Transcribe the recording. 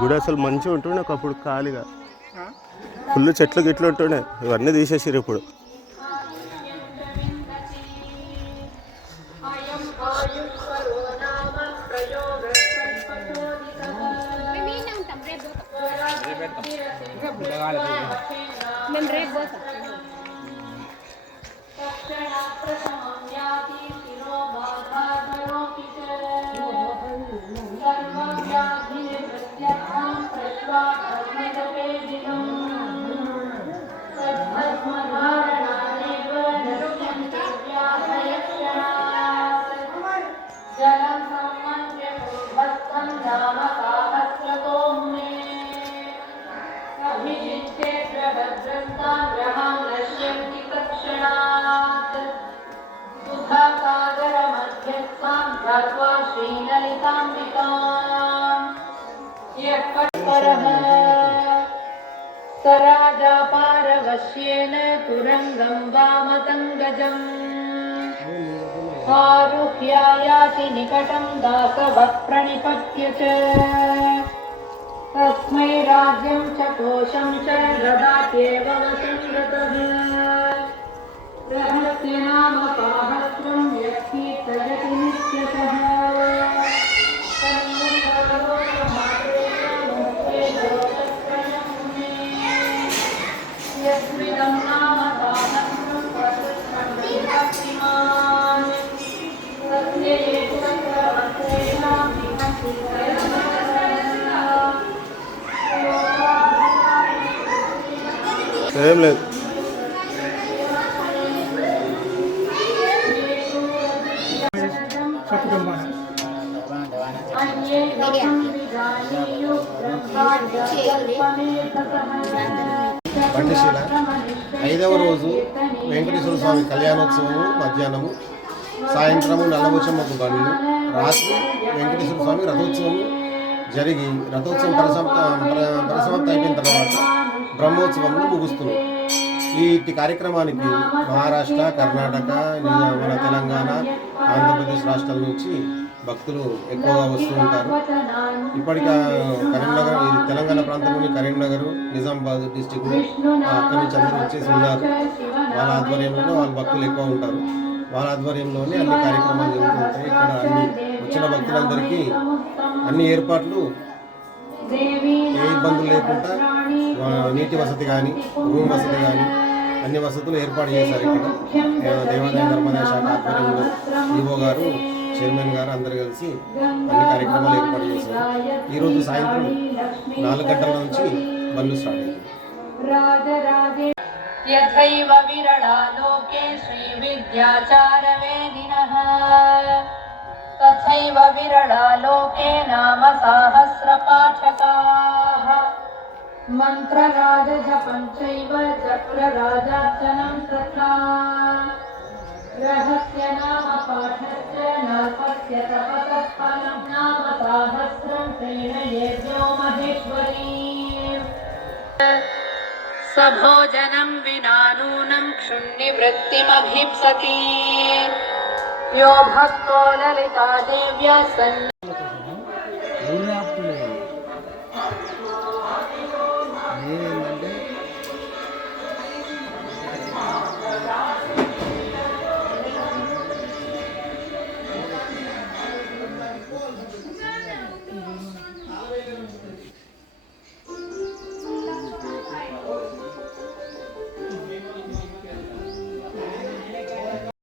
గుడి అసలు మంచిగా ఉంటుండే ఒకప్పుడు ఖాళీగా ఫుల్ చెట్లు గిట్లు ఉంటుండే, ఇవన్నీ తీసేసారు ఇప్పుడు. सराजापारवश्येन तुरंगं वामतंगजम् आरुह्यायाति निकटं दासवः प्रणिपत्य च तस्मै राज्यं च कोशं च ददात्येव वसुन्धतः रहस्य नाम साहस्रं यत्कीर्तयति नित्यशः यस्मिदं नाम साहस्रं भक्तिमान् तस्य चक्रवर्तेषां विहन्ति ఏం లేదు. బండిశీల 5వ రోజు వెంకటేశ్వర స్వామి కళ్యాణోత్సవము మధ్యాహ్నము, సాయంత్రము నల్లబుచ్చమ్మకు బండ్లు, రాత్రి వెంకటేశ్వర స్వామి రథోత్సవము జరిగి రథోత్సవం పరిసమాప్తి అయిపోయిన తర్వాత బ్రహ్మోత్సవంలో ముగుస్తున్నాం. ఈ కార్యక్రమానికి మహారాష్ట్ర, కర్ణాటక, మన తెలంగాణ, ఆంధ్రప్రదేశ్ రాష్ట్రాల నుంచి భక్తులు ఎక్కువగా వస్తూ ఉంటారు. ఇప్పటికి కరీంనగర్, తెలంగాణ ప్రాంతంలోని కరీంనగర్, నిజామాబాద్ డిస్టిక్ అక్కడి నుంచి అందరూ వచ్చేసి ఉన్నారు. వాళ్ళ ఆధ్వర్యంలోనే వాళ్ళ భక్తులు ఎక్కువ ఉంటారు. వాళ్ళ ఆధ్వర్యంలోనే అన్ని కార్యక్రమాలు జరుగుతూ ఉంటాయి. ఇక్కడ వచ్చిన భక్తులందరికీ అన్ని ఏర్పాట్లు ఏ ఇబ్బందులు లేకుండా నీటి వసతి కానీ, రూమ్ వసతి కానీ అన్ని వసతులు ఏర్పాటు చేశారు. ఇక్కడ దేవాదాయ ధర్మాదాయ శాఖ ఆధ్వర్యంలో ఈవో గారు, చైర్మన్ గారు అందరు కలిసి అన్ని కార్యక్రమాలు ఏర్పాటు చేశారు. ఈరోజు సాయంత్రం 4 గంటల నుంచి బండ్లు స్టార్ట్ అయ్యాయి. यथैव विरला लोके श्रीविद्याचारवेदिनः तथैव विरला लोके नाम साहस्रपाठकाः मन्त्रराजजपं चैव चक्रराजार्चनं तथा रहस्य नाम पाठश्च नाल्पस्य तपसः फलं नाम साहस्रं प्रेणयेभ्यो महेश्वरी सभोजनं विना नूनं क्षुन्निवृत्तिमभीप्सति यो भक्तो ललिता देव्या